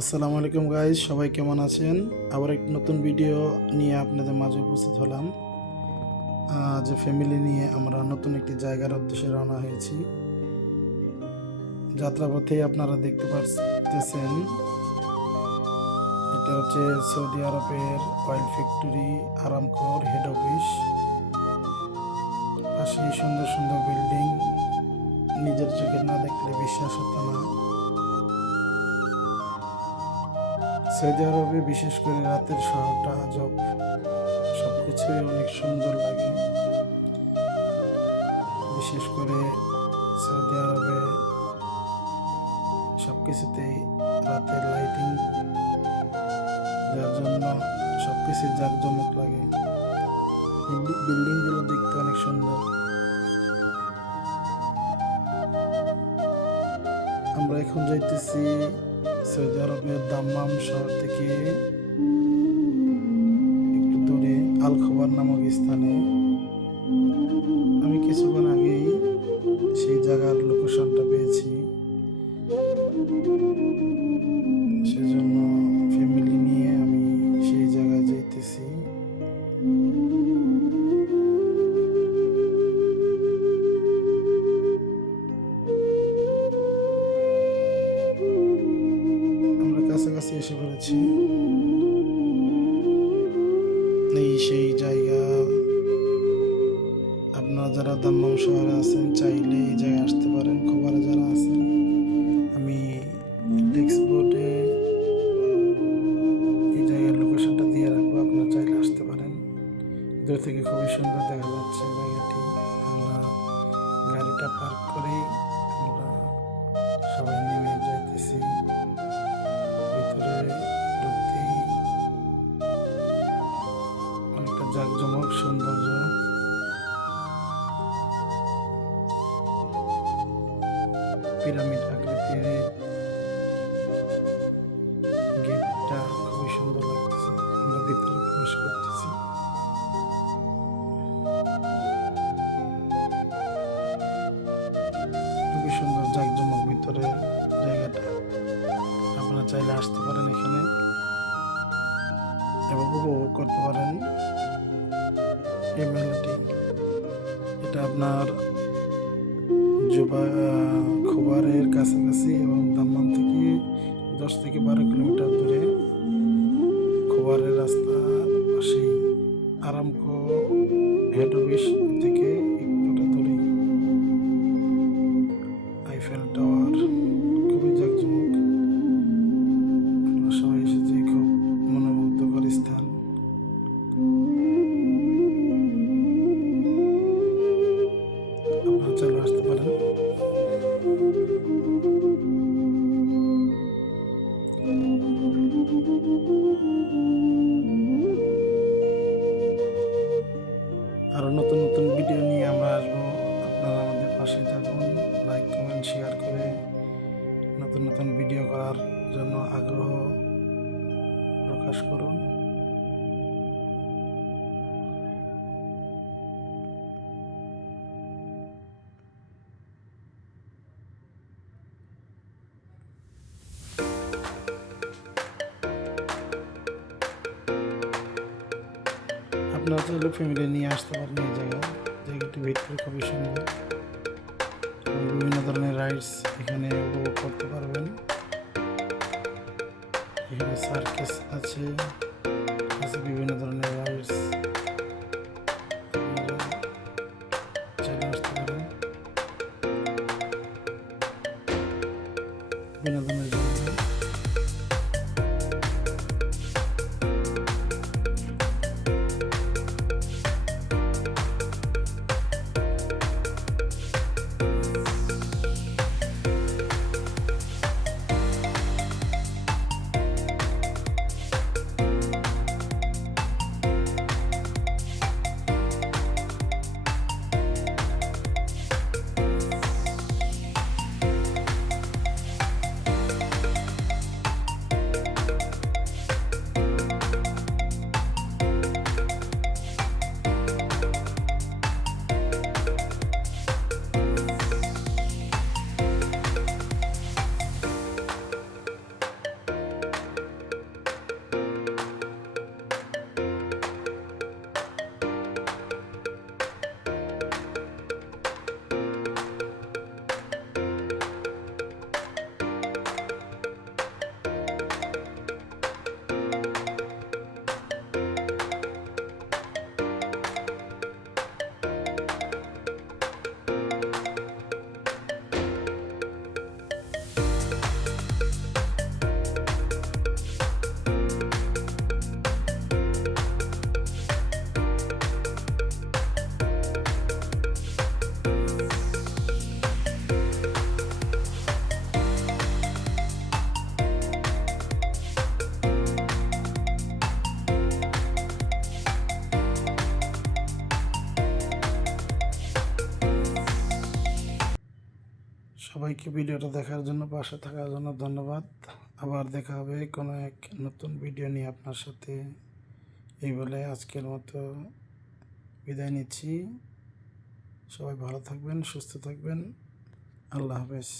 আসসালামু আলাইকুম গাইস, সবাই কেমন আছেন? আবার একটি নতুন ভিডিও নিয়ে আপনাদের মাঝে উপস্থিত হলাম। আজ ফ্যামিলি নিয়ে আমরা নতুন একটি জায়গার উদ্দেশ্যে রওনা হয়েছি। যাত্রাপথে আপনারা দেখতে পাচ্ছেন, এটা হচ্ছে সৌদি আরবের অয়েল ফ্যাক্টরি আরামকোর হেড অফিস। পাশেই সুন্দর সুন্দর বিল্ডিং, নিজের চোখে না দেখলে বিশ্বাস হতো না। সৌদি আরবে বিশেষ করে রাতের শহরটা আজব, সবকিছুই অনেক সুন্দর লাগে। বিশেষ করে সৌদি আরবে সবকিছুতেই রাতের লাইটিং, যার জন্য সবকিছু জাঁকজমক লাগে। বিল্ডিংগুলো দেখতে অনেক সুন্দর। আমরা এখন যাইতেছি সৌদি আরবের দাম্মাম শহর থেকে একটু দূরে আল খবর নামক স্থানে। আমি কিছুক্ষণ আগেই সেই জায়গার লোকেশনটা পেয়েছি, সেজন্য ফ্যামিলি নিয়ে আমি সেই জায়গায় যাইতেছি। আমরা কাছাকাছি এসে পড়েছি। এই সেই জায়গা। আপনারা যারা দাম্মাম শহরে আছেন চাইলে এই জায়গায় আসতে পারেন। খবরে যারা আছেন, আমি ডেস্কবোর্ডে এই জায়গার লোকেশনটা দিয়ে রাখবো, আপনারা চাইলে আসতে পারেন। দূর থেকে খুবই সুন্দর দেখা যাচ্ছে জায়গাটি। আমরা গাড়িটা পার্ক করেই আমরা সবাই নেমে যাইতেছি। ভিতরে ঢুকতেই অনেকটা জাঁকজমক সৌন্দর্য। পিরামিড আকৃতির গেটটা খুবই সুন্দর লাগতেছে। আমরা ভিতরে প্রবেশ করতেছি। খুবই সুন্দর জাঁকজমক ভিতরে জায়গাটা। আপনারা চাইলে আসতে পারেন এখানে এবং উপভোগ করতে পারেন এই মেলাটি। এটা আপনার খোবারের কাছাকাছি এবং দাম্মাম থেকে 10 থেকে 12 কিলোমিটার দূরে। খোবারের রাস্তার পাশেই আরামকো হেড অফিস থেকে একটুটা দূরে আইফেল টাওয়ার, খুবই জাঁকজমক। আমরা সবাই এসেছি, খুব মনোমুগ্ধকর স্থান। আপনারা চলে আসতে পারেন। আরো নতুন নতুন ভিডিও নিয়ে আমরা আসবো। আপনারা আমাদের পাশে থাকুন, লাইক কমেন্ট শেয়ার করে নতুন নতুন ভিডিও করার জন্য আগ্রহ প্রকাশ করুন। আপনারা চাইলে ফ্যামিলি নিয়ে আসতে পারেন এই জায়গায়। জায়গাটি ভিতরে খুবই সুন্দর এবং বিভিন্ন ধরনের রাইডস এখানে উপভোগ করতে পারবেন। এখানে সার্কাস আছে, বিভিন্ন ধরনের রাইডস। চাইলে আসতে পারেন। বিনোদনের জন্য সবাইকে ভিডিওটা দেখার জন্য, পাশে থাকার জন্য ধন্যবাদ। আবার দেখা হবে কোনো এক নতুন ভিডিও নিয়ে আপনার সাথে। এই বলে আজকের মতো বিদায় নিচ্ছি। সবাই ভালো থাকবেন, সুস্থ থাকবেন। আল্লাহ হাফেজ।